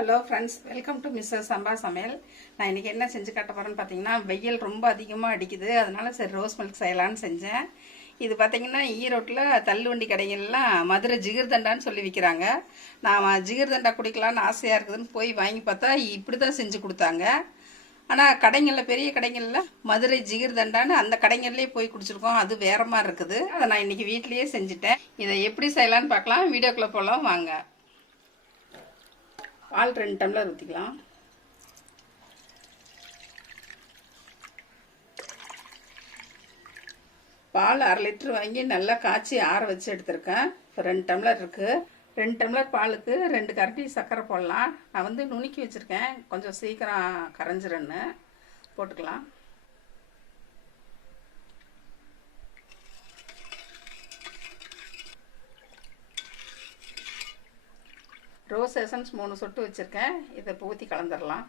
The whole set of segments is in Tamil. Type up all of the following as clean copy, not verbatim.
Hello friends, welcome to Mrs சம்பா சமையல். நான் இன்றைக்கி என்ன செஞ்சு காட்ட போகிறேன்னு பார்த்தீங்கன்னா, வெயில் ரொம்ப அதிகமாக அடிக்குது. அதனால சரி ரோஸ் மில்க் செய்யலான்னு செஞ்சேன். இது பார்த்தீங்கன்னா ஈரோட்டில் தள்ளுவண்டி கடைகள்லாம் மதுரை ஜிகிர்தண்டான்னு சொல்லி விற்கிறாங்க. நான் ஜிகிர்தண்டா குடிக்கலான்னு ஆசையாக இருக்குதுன்னு போய் வாங்கி பார்த்தா இப்படி தான் செஞ்சு கொடுத்தாங்க. ஆனால் கடைகளில் பெரிய கடைகளில் மதுரை ஜிகிர்தண்டான்னு அந்த கடைகள்லேயே போய் குடிச்சிருக்கோம். அது வேற மாதிரி இருக்குது. அதை நான் இன்றைக்கி வீட்லேயே செஞ்சுட்டேன். இதை எப்படி செய்யலான்னு பார்க்கலாம். வீடியோக்குள்ளே போகலாம் வாங்க. பால் 2 டம்ளர் ஊற்றிக்கலாம். பால் 1/2 லிட்டர் வாங்கி நல்லா காய்ச்சி ஆற வச்சு எடுத்திருக்கேன். இப்போ 2 டம்ளர் இருக்குது. 2 டம்ளர் பாலுக்கு 2 கரண்டி சர்க்கரை போடலாம். நான் வந்து நுணுக்கி வச்சுருக்கேன், கொஞ்சம் சீக்கிரம் கரைஞ்சிருன்னு போட்டுக்கலாம். ரோஸ் எசன்ஸ் 3 சொட்டு வச்சுருக்கேன். இதை ஊற்றி கலந்துடலாம்.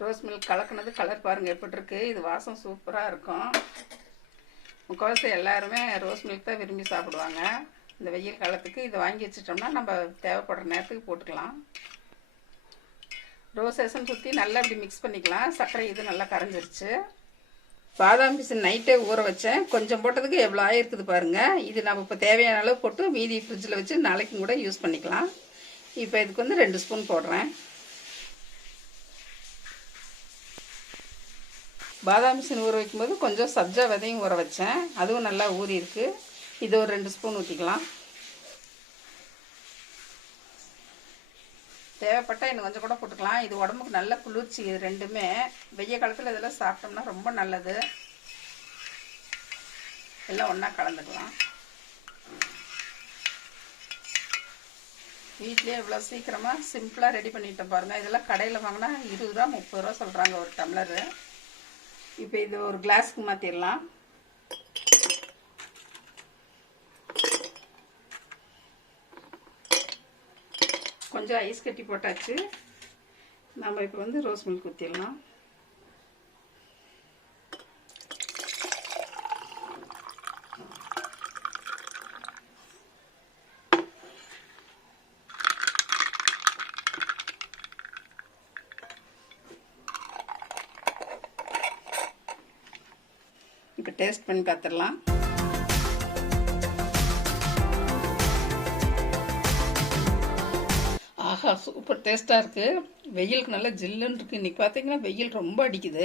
ரோஸ் மில்க் கலக்குனது கலர் பாருங்கள் எப்படி இருக்கு. இது வாசம் சூப்பராக இருக்கும். முக்கால்வாசி எல்லாருமே ரோஸ் மில்க் தான் விரும்பி சாப்பிடுவாங்க. இந்த வெயில் காலத்துக்கு இதை வாங்கி வச்சிட்டோம்னா நம்ம தேவைப்படுற நேரத்துக்கு போட்டுக்கலாம். ரோஸ் எசன்ஸ் ஊற்றி நல்லா இப்படி மிக்ஸ் பண்ணிக்கலாம். சர்க்கரை இது நல்லா கரைஞ்சிருச்சு. பாதாம் பிசின் நைட்டே ஊற வச்சேன். கொஞ்சம் போட்டதுக்கு எவ்வளோ ஆயிருக்குது பாருங்கள். இது நம்ம இப்போ தேவையான அளவு போட்டு மீதி ஃப்ரிட்ஜில் வச்சு நாளைக்கும் கூட யூஸ் பண்ணிக்கலாம். இப்போ இதுக்கு வந்து 2 ஸ்பூன் போடுறேன். பாதாம் பிசின் ஊற வைக்கும்போது கொஞ்சம் சப்ஜா விதையும் ஊற வச்சேன். அதுவும் நல்லா ஊறி இருக்கு. இது ஒரு 2 ஸ்பூன் ஊற்றிக்கலாம். தேவைப்பட்டால் இன்னும் கொஞ்சம் கூட போட்டுக்கலாம். இது உடம்புக்கு நல்ல குளிர்ச்சி. இது ரெண்டுமே வெய்ய காலத்தில் இதெல்லாம் சாப்பிட்டோம்னா ரொம்ப நல்லது. எல்லாம் ஒன்றா கலந்துக்கலாம். வீட்லேயே இவ்வளோ சீக்கிரமாக சிம்பிளாக ரெடி பண்ணிட்டோம் பாருங்கள். இதெல்லாம் கடையில் வாங்கினா 20 ரூபா 30 ரூபா சொல்கிறாங்க ஒரு டம்ளரு. இப்போ இது ஒரு கிளாஸுக்கு மாற்றிடலாம். கொஞ்சம் ஐஸ் கட்டி போட்டாச்சு. நம்ம இப்போ வந்து ரோஸ் மில்க் ஊற்றிடலாம். இப்போ டேஸ்ட் பண்ணி பார்த்துடலாம். ஆஹா, சூப்பர் டேஸ்ட்டாக இருக்குது. வெயிலுக்கு நல்லா ஜில்லுன்னு இருக்குது. இன்றைக்கி பார்த்தீங்கன்னா வெயில் ரொம்ப அடிக்குது.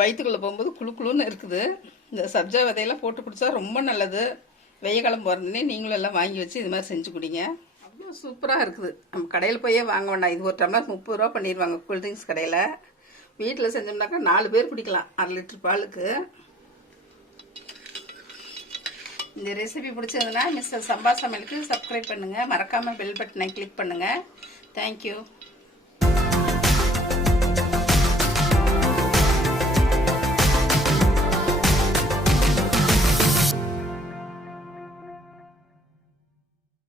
வயிற்றுக்குள்ளே போகும்போது குழு குழுன்னு இருக்குது. இந்த சப்ஜா விதையெல்லாம் போட்டு குடித்தா ரொம்ப நல்லது. வெயில் காலம் பிறந்தனே நீங்களும் எல்லாம் வாங்கி வச்சு இது மாதிரி செஞ்சு குடிங்க. அவ்வளோ சூப்பராக இருக்குது. நம்ம கடையில் போயே வாங்க வேண்டாம். இது ஒரு டம்ளர் 30 ரூபா பண்ணிடுவாங்க கூல்ட்ரிங்க்ஸ் கடையில். வீட்டில் செஞ்சோம்னாக்கா 4 பேர் குடிக்கலாம் 1/2 லிட்டர் பாலுக்கு. இந்த ரெசிபி பிடிச்சதுன்னா மிஸ்ஸஸ் சம்பா சமையலுக்கு சப்ஸ்கிரைப் பண்ணுங்கள். மறக்காமல் பெல் பட்டனை கிளிக் பண்ணுங்கள். தேங்க்யூ.